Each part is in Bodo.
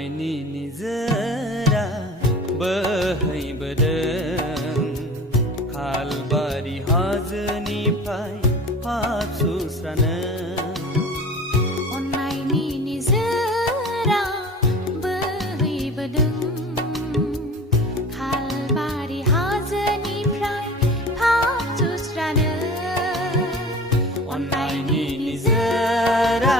अन्नायनि निजोरा बोहैबोदों खालबारि हाजोनिफ्राय पाप सुस्रानो अन्नायनि निजोरा बोहैबोदों खालबारि हाजोनिफ्राय पाप सुस्रानो अन्नायनि निजोरा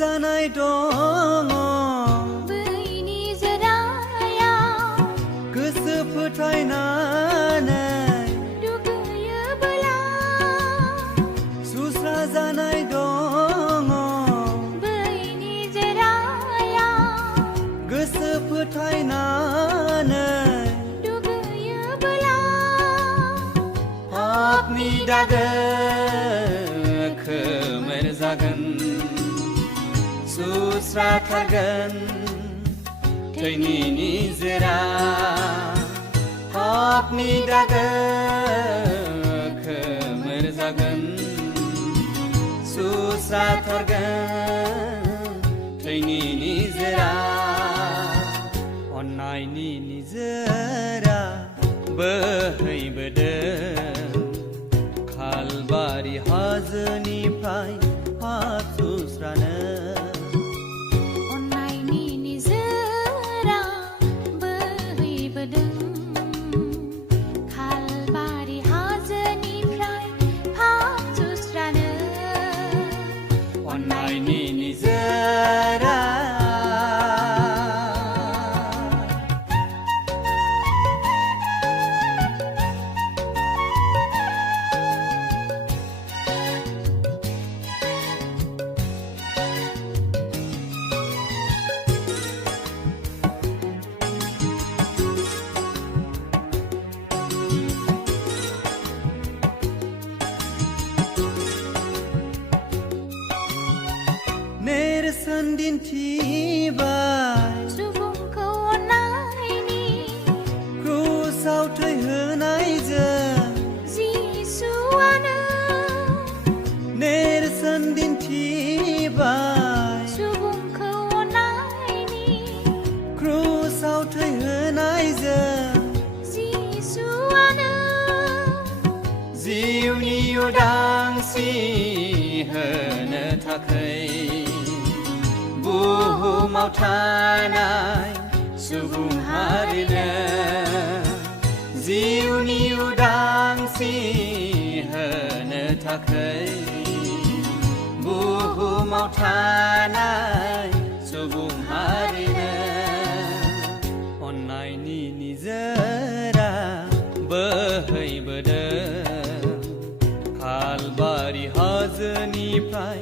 जानाय दङ बै निजोरायाव गोसो फोथायनानै दुगैयोब्ला सुस्रा जानाय दङ बै निजोरायाव गोसो फोथायनानै दुगैयोब्ला पापनि दागो खोमोर जागोन सुस्राथारगोन थैनि निजोरा पापनि दागो खोमोर जागोन सुस्राथारगोन थैनि निजोरा अन्नायनि निजोरा बोहैबोदों खालबारि हाजोनिफ्राय पाप सुस्रानो अन्नायनि निजोरा नेरसोन दिन्थिबाय सुबुंखौ अन्नायनि क्रुसाव थैहोनायजों जिसुआनो नेरसोन दिन्थिबाय सुबुंखौ अन्नायनि क्रुसाव थैहोनायजों जिसुआनो जिउनि उदांस्रि होनो थाखाय बुहुमाव थानाय सुबुं हारिनो जिउनि उदांस्रि होनो थाखाय बुहुमाव थानाय सुबुं हारिनो अन्नायनि निजोरा बोहैबोदों खालबारि हाजोनिफ्राय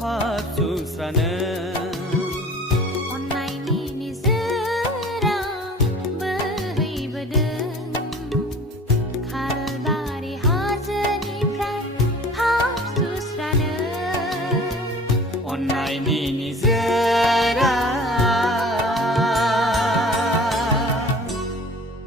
पाप सुस्रानो